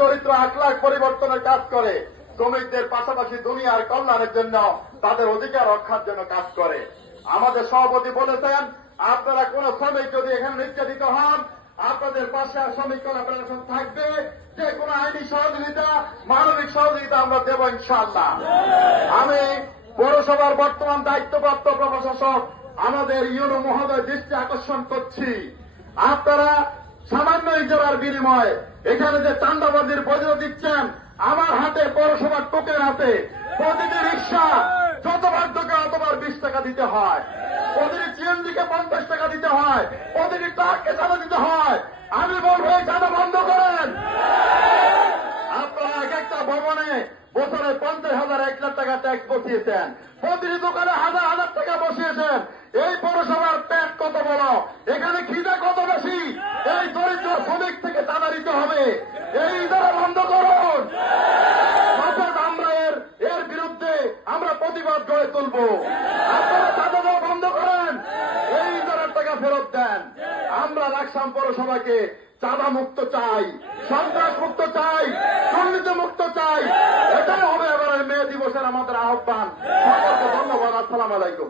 চরিত্র আখলাক পরিবর্তনের কাজ করে, শ্রমিকদের পাশাপাশি দুনিয়ার কল্যাণের জন্য, তাদের অধিকার রক্ষার জন্য কাজ করে। আমাদের সভাপতি বলেছেন, আপনারা কোন শ্রমিক যদি এখানে নির্যাতিত হন, আপনাদের পাশে শ্রমিক কলাপরেশন থাকবে, যে কোনো আইনি সহযোগিতা, মানবিক সহযোগিতা আমরা দেব ইনশাআল্লাহ। আমি পৌরসভার বর্তমান দায়িত্বপ্রাপ্ত প্রশাসক আমাদের ইউনো মহোদয় দৃষ্টি আকর্ষণ করছি, আপনারা সামান্য ইজারার বিনিময়ে এখানে যে চাঁদাবাজির বৈধ দিচ্ছেন, আমার হাতে পৌরসভার টোকেন আছে, প্রতিটি রিক্সা যতবার ঢোকে অতবার 20 টাকা দিতে হয়, প্রতিটি সিএনজিকে 50 টাকা দিতে হয়, প্রতিটি ট্রাককে চাঁদা দিতে হয়। আমি বলবো এই চাঁদা বন্ধ করেন। আপনারা এক একটা ভবনে বছরে 50,000 1 লাখ টাকা ট্যাক্স বসিয়েছেন, প্রতিটি দোকানে হাজার হাজার টাকা বসিয়েছেন। এই পৌরসভার পেট কত বড়, এখানে খিদে কত বেশি, এই দরিদ্র শ্রমিক থেকে চাঁদা দিতে হবে। এই ইজারা বন্ধ করুন, অর্থাৎ আমরা এর বিরুদ্ধে আমরা প্রতিবাদ গড়ে তুলব। আপনারা চাঁদা দেওয়া বন্ধ করেন, এই ইজারার টাকা ফেরত দেন। আমরা লাকসাম পৌরসভাকে চাঁদা মুক্ত চাই, সন্ত্রাস মুক্ত চাই, দুর্নীতি মুক্ত চাই। এটাই হবে এবারের মে দিবসের আমাদের আহ্বান। সকলকে ধন্যবাদ। আসসালামু আলাইকুম।